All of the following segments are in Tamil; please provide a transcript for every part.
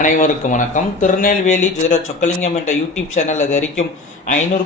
அனைவருக்கும் வணக்கம். திருநெல்வேலி ஜோதிட சொக்கலிங்கம் என்ற யூடியூப் சேனல் அது வரைக்கும் ஐநூறு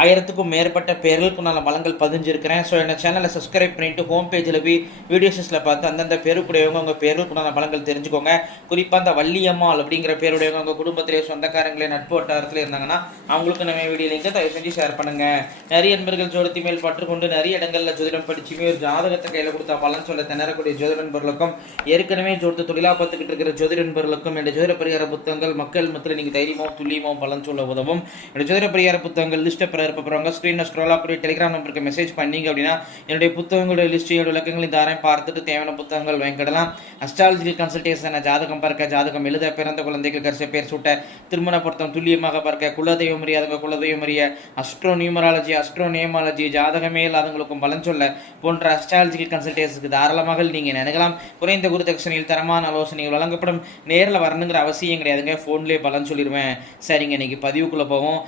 ஆயிரத்துக்கும் மேற்பட்ட பேர்களுக்கு நான் வளங்கள் பதிஞ்சிருக்கிறேன். ஸோ என்ன சேனலை சப்ஸ்கிரைப் பண்ணிவிட்டு ஹோம் பேஜில் போய் வீடியோஸில் பார்த்து அந்தந்த பேருக்குடையவங்க உங்கள் பேர்களுக்கு நான் வளங்கள் தெரிஞ்சுக்கோங்க. குறிப்பாக அந்த வள்ளியம்மாள் அப்படிங்கிற பேருடையவங்க உங்கள் குடும்பத்திலே சொந்தக்காரங்களே நட்பு வட்டாரத்தில் இருந்தாங்கன்னா அவங்களுக்கு நம்ம வீடியோ லிங்கை தயவு செஞ்சு ஷேர் பண்ணுங்கள் நிறைய நண்பர்கள் ஜோடத்தி மேல் பற்றுக்கொண்டு நிறைய இடங்களில் ஜோதிடம் படிச்சுமே ஒரு ஜாதகத்தை கையில் கொடுத்தா பலன் சொல்ல திணறக்கூடிய ஜோதிட நண்பர்களுக்கும் ஏற்கனவே ஜோதிட தொழிலாக பார்த்துக்கிட்டு இருக்கிற ஜோதிட நண்பர்களுக்கும் இந்த ஜோதிட பரிகார புத்தகங்கள் மக்கள் மத்தியில் நீங்கள் தைரியமாகவும் துல்லியமாகவும் பலன் சொல்ல உதவும். இந்த ஜோதிட பரிகார புத்தகங்கள் லிஸ்ட்டை பெற இருப்பவங்க ஸ்க்ரீனில் ஸ்க்ரோல் ஆகக்கூடிய டெலிகிராம் நம்பருக்கு மெசேஜ் பண்ணீங்க அப்படின்னா என்னுடைய புத்தகங்களுடைய லிஸ்ட்டையோட விளக்கங்களை தாரம் பார்த்துட்டு தேவையான புத்தகங்கள் வாங்கிக்கிடலாம். அஸ்ட்ராலஜிக்கல் கன்சல்டேஷன் ஜாதகம் பார்க்க ஜாதகம் எழுத பிறந்த குழந்தைகள் கரிசை பேர் சூட்ட திருமண பொருத்தம் துல்லியமாக பார்க்க குலதெய்வம் அறியாதவங்க குலதெய்வம் அறிய அஸ்ட்ரோ நியூமராலஜி அஸ்ட்ரோ நியமாலஜி ஜாதகமே இல்லாதவங்களுக்கும் பலன் சொல்ல போன்ற அஸ்ட்ராலஜிக்கல் கன்சல்டேஷனுக்கு தாராளமாக நீங்கள் நினைக்கலாம் குறைந்த குருதட்சணையில் தரமான ஆலோசனைகள் வழங்கப்படும். நேரில் வரணுங்கிற அவசியம் கிடையாதுங்க. ஃபோன்லேயே பலன் சொல்லிடுவேன் சரிங்க இன்னைக்கு பதிவுக்குள்ளே போவோம்.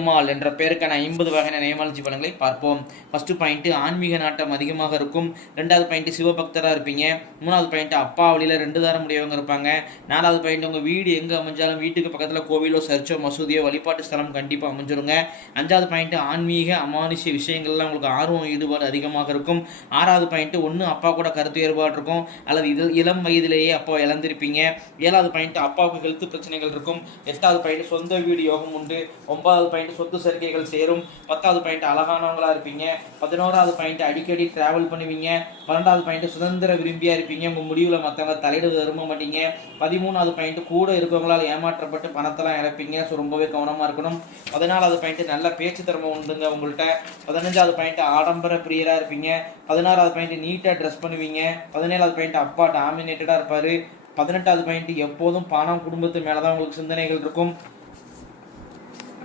வள்ளியம்மாள் என்ற பெயருக்கான ஐம்பது வகையான நியமாலஜி பலன்களை பார்ப்போம். ஃபஸ்ட்டு பாயிண்ட்டு ஆன்மீக நாட்டம் அதிகமாக இருக்கும். ரெண்டாவது பாயிண்ட்டு சிவபக்தராக இருப்பீங்க. மூணாவது பாயிண்ட்டு அப்பா வழியில் ரெண்டு தாரம் முடியவங்க இருப்பாங்க. நாலாவது பாயிண்ட் உங்கள் வீடு எங்கே அமைஞ்சாலும் வீட்டுக்கு பக்கத்தில் கோவிலோ சர்ச்சோ மசூதியோ வழிபாட்டு ஸ்தலம் கண்டிப்பாக அமைஞ்சிருங்க. அஞ்சாவது பாயிண்ட்டு ஆன்மீக அமானுஷ்ய விஷயங்கள்லாம் உங்களுக்கு ஆர்வம் ஈடுபாடு அதிகமாக இருக்கும். ஆறாவது பாயிண்ட்டு ஒன்று அப்பா கூட கருத்து வேறுபாடு இருக்கும். அல்லது இது இளம் வயதிலேயே அப்பா இழந்திருப்பீங்க. ஏழாவது பாயிண்ட் அப்பாவுக்கு ஹெல்த் பிரச்சனைகள் இருக்கும். எட்டாவது பாயிண்ட் சொந்த வீடு யோகம் உண்டு. ஒன்பதாவது பாயிண்ட் சொத்து சேர்க்கைகள் சேரும். பத்தாவது பாயிண்ட் அழகானவங்களா இருப்பீங்க. பதினோராவது பாயிண்ட் அடிக்கடி டிராவல் பண்ணுவீங்க. பன்னெண்டாவது பாயிண்ட் சுதந்திர விரும்பியா இருப்பீங்க. உங்க முடிவில் மற்றவங்க தலையிட விரும்ப மாட்டீங்க. பதிமூணாவது பாயிண்ட் கூட இருக்கவங்களால் ஏமாற்றப்பட்டு பணத்தெல்லாம் இழப்பீங்க. ஸோ ரொம்பவே கவனமா இருக்கணும். பதினாலாவது பாயிண்ட் நல்ல பேச்சு திறமை உண்டுங்க உங்கள்கிட்ட பதினஞ்சாவது பாயிண்ட் ஆடம்பர பிரியரா இருப்பீங்க. பதினாறாவது பாயிண்ட் நீட்டாக ட்ரெஸ் பண்ணுவீங்க. பதினேழாவது பாயிண்ட் அப்பா டாமினேட்டடாக இருப்பார். பதினெட்டாவது பாயிண்ட் எப்போதும் பணம் குடும்பத்து மேலே தான் உங்களுக்கு சிந்தனைகள் இருக்கும்.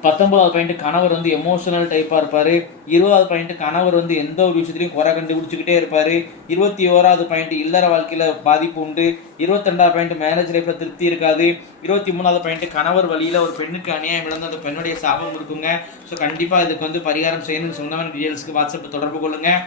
பத்தொன்பதாவது பாயிண்ட் கணவர் வந்து எமோஷனல் டைப்பாக இருப்பார். இருபதாவது பாயிண்ட் கணவர் வந்து எந்த ஒரு விஷயத்துலையும் குறை கண்டுபிடிச்சிக்கிட்டே இருப்பார். இருபத்தி ஓராவது பாயிண்ட் இல்லற வாழ்க்கையில் பாதிப்பு உண்டு. இருபத்தி ரெண்டாவது பாயிண்ட் மேரேஜ் லைஃப்பில் திருப்தி இருக்காது. இருபத்தி மூணாவது பாயிண்ட் கணவர் வழியில் ஒரு பெண்ணுக்கு அநியாயம் இழந்து அந்த பெண்ணுடைய சாபம் இருக்குங்க. ஸோ கண்டிப்பாக இதுக்கு வந்து பரிகாரம் செய்யணும்னு சொன்னவன் டீடைல்ஸ்க்கு வாட்ஸ்அப் தொடர்பு கொள்ளுங்கள்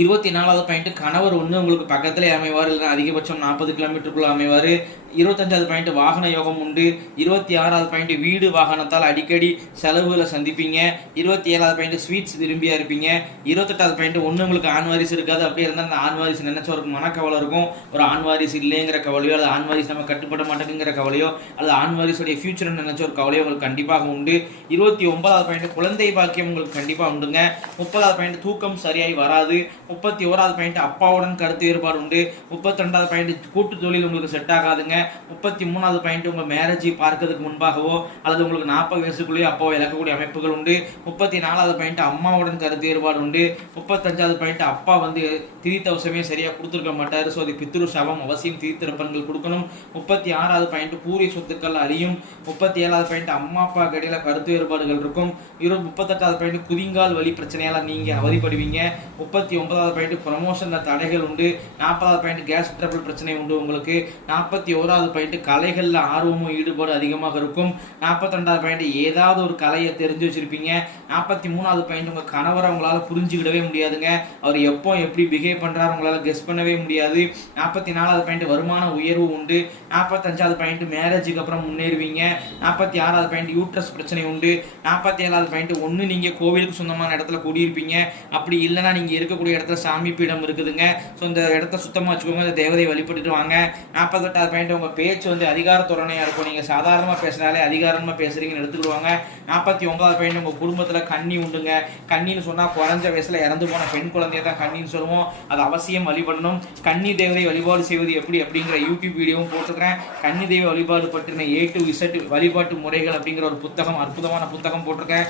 இருபத்தி நாலாவது பாயிண்ட் கணவர் ஒன்று உங்களுக்கு பக்கத்தில் அமைவார் இல்லைன்னா அதிகபட்சம் நாற்பது கிலோமீட்டருக்குள்ளே அமைவார். இருபத்தஞ்சாவது பாயிண்ட் வாகன யோகம் உண்டு. இருபத்தி ஆறாவது பாயிண்ட் வீடு வாகனத்தால் அடிக்கடி செலவுகளை சந்திப்பீங்க. இருபத்தி ஏழாவது பாயிண்ட் ஸ்வீட்ஸ் விரும்பியா இருப்பீங்க. இருபத்தெட்டாவது பாயிண்ட் ஒன்று உங்களுக்கு ஆண் வாரிசு இருக்காது. அப்படியே இருந்தால் அந்த ஆண் வாரிசு நினைச்ச ஒரு மனக்கவலை இருக்கும். ஒரு ஆண் வாரிசு இல்லைங்கிற கவலையோ அல்லது ஆண் வாரிசு நம்ம கட்டுப்பட மாட்டேங்கிற கவலையோ அல்லது ஆண் வாரிசுடைய ஃபியூச்சர் நினைச்ச ஒரு கவலையோ உங்களுக்கு கண்டிப்பாக உண்டு. இருபத்தி ஒன்பதாவது பாயிண்ட் குழந்தை பாக்கியம் உங்களுக்கு கண்டிப்பாக உண்டுங்க. முப்பதாவது பாயிண்ட் தூக்கம் சரியாய் வராது. முப்பத்தி ஓராவது பாயிண்ட் அப்பாவுடன் கருத்து வேறுபாடு உண்டு. முப்பத்தி ரெண்டாவது பாயிண்ட் கூட்டு தொழில் உங்களுக்கு செட் ஆகாதுங்க. முப்பத்தி மூணாவது பாயிண்ட் உங்கள் மேரேஜை பார்க்கறதுக்கு முன்பாகவோ அல்லது உங்களுக்கு நாற்பது வயசுக்குள்ளேயோ அப்போ இழக்கக்கூடிய அமைப்புகள் உண்டு. முப்பத்தி நாலாவது பாயிண்ட் அம்மாவுடன் கருத்து வேறுபாடு உண்டு. முப்பத்தஞ்சாவது பாயிண்ட் அப்பா வந்து திரித்தவசமே சரியாக கொடுத்துருக்க மாட்டார். ஸோ அது பித்ரு சவம் அவசியம் திரித்திருப்பன்கள் கொடுக்கணும். முப்பத்தி ஆறாவது பாயிண்ட் பூரி சொத்துக்கள் அறியும் முப்பத்தி ஏழாவது பாயிண்ட் அம்மா அப்பா இடையில கருத்து வேறுபாடுகள் இருக்கும். இருபது முப்பத்தெட்டாவது பாயிண்ட் குதிங்கால் வழி பிரச்சனையால் நீங்கள் அவதிப்படுவீங்க. முப்பத்தி ஒன்பதாவது பாயிண்ட் ப்ரமோஷனில் தடைகள் உண்டு. நாற்பதாவது பாயிண்ட் கேஸ் ட்ரபிள் பிரச்சனை உண்டு உங்களுக்கு. நாற்பத்தி ஓராவது பாயிண்ட் கலைகளில் ஆர்வமும் ஈடுபாடு அதிகமாக இருக்கும். நாற்பத்தி ரெண்டாவது பாயிண்ட் ஏதாவது ஒரு கலையை தெரிஞ்சு வச்சிருப்பீங்க. நாற்பத்தி மூணாவது பாயிண்ட் உங்கள் கணவரை உங்களால் புரிஞ்சுக்கிடவே முடியாதுங்க. அவர் எப்போ எப்படி பிஹேவ் பண்ணுறாரு உங்களால் கெஸ் பண்ணவே முடியாது. நாற்பத்தி நாலாவது பாயிண்ட் வருமான உயர்வு உண்டு. நாற்பத்தஞ்சாவது பாயிண்ட் மேரேஜுக்கு அப்புறம் முன்னேறுவீங்க. நாற்பத்தி ஆறாவது பாயிண்ட் யூட்ரஸ் பிரச்சனை உண்டு. நாற்பத்தி ஏழாவது பாயிண்ட் ஒன்று நீங்கள் கோவிலுக்கு சொந்தமான இடத்துல கூடியிருப்பீங்க. அப்படி இல்லைன்னா நீங்கள் இருக்கக்கூடிய இடத்துல சாமி பீடம் இருக்குதுங்க. ஸோ இந்த இடத்த சுத்தமாக வச்சுக்கோங்க. இந்த தேவதையை வழிபட்டுட்டு வாங்க. நாற்பத்தெட்டாவது பாயிண்ட் உங்கள் பேச்சு வந்து அதிகார துறனையாக இருக்கும். நீங்கள் சாதாரணமாக பேசுனாலே அதிகாரமாக பேசுகிறீங்கன்னு எடுத்துக்கிடுவாங்க. நாற்பத்தி ஒன்பதாவது பாயிண்ட் உங்கள் குடும்பத்தில் கண்ணி உண்டுங்க. கண்ணின்னு சொன்னால் குறைஞ்ச வயசில் இறந்து போன பெண் குழந்தைய தான் கண்ணின்னு சொல்லுவோம். அது அவசியம் வழிபடணும். கன்னி தேவதை வழிபாடு செய்வது எப்படி அப்படிங்கிற யூடியூப் வீடியோவும் போட்டிருக்கிறேன். கன்னி தெய்வ வழிபாடு பற்றின ஏ டு இசட் வழிபாட்டு முறைகள் அப்படிங்கிற ஒரு புத்தகம் அற்புதமான புத்தகம் போட்டிருக்கேன்.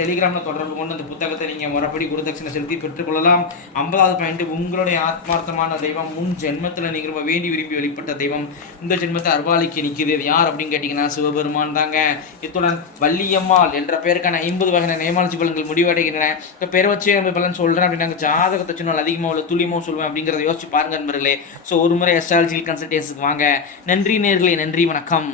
டெலிகிராமில் தொடர்பு கொண்டு அந்த புத்தகத்தை நீங்கள் முறைப்படி குருதட்சணை செலுத்தி பெற்றுக்கொள்ளலாம். ஐம்பதாவது பாயிண்ட் உங்களுடைய ஆத்மார்த்தமான தெய்வம் முன் ஜென்மத்தில் நீங்கள் ரொம்ப வேண்டி விரும்பி வெளிப்பட்ட தெய்வம். இந்த ஜென்மத்தை அர்வாலிக்கு நிற்குது இது யார் அப்படின்னு கேட்டிங்கன்னா சிவபெருமான் தாங்க. இத்துடன் வள்ளியம்மாள் என்ற பேருக்கான ஐம்பது வகையான நேமாலஜி பலன்கள் முடிவடைகின்றன. இப்போ பேர் வச்சு நம்ம பலன் சொல்கிறேன் அப்படின்னா ஜாதகத்தை சொன்னால் அதிகமாக உள்ள துல்லியமாக சொல்லுவேன் அப்படிங்கிறத யோசிச்சு பாருங்க நண்பர்களே. ஸோ ஒரு முறை எஸ்ட்ராலஜிக்கல் கன்சல்டேஷனுக்கு வாங்க. நன்றி நேர்களே நன்றி வணக்கம்.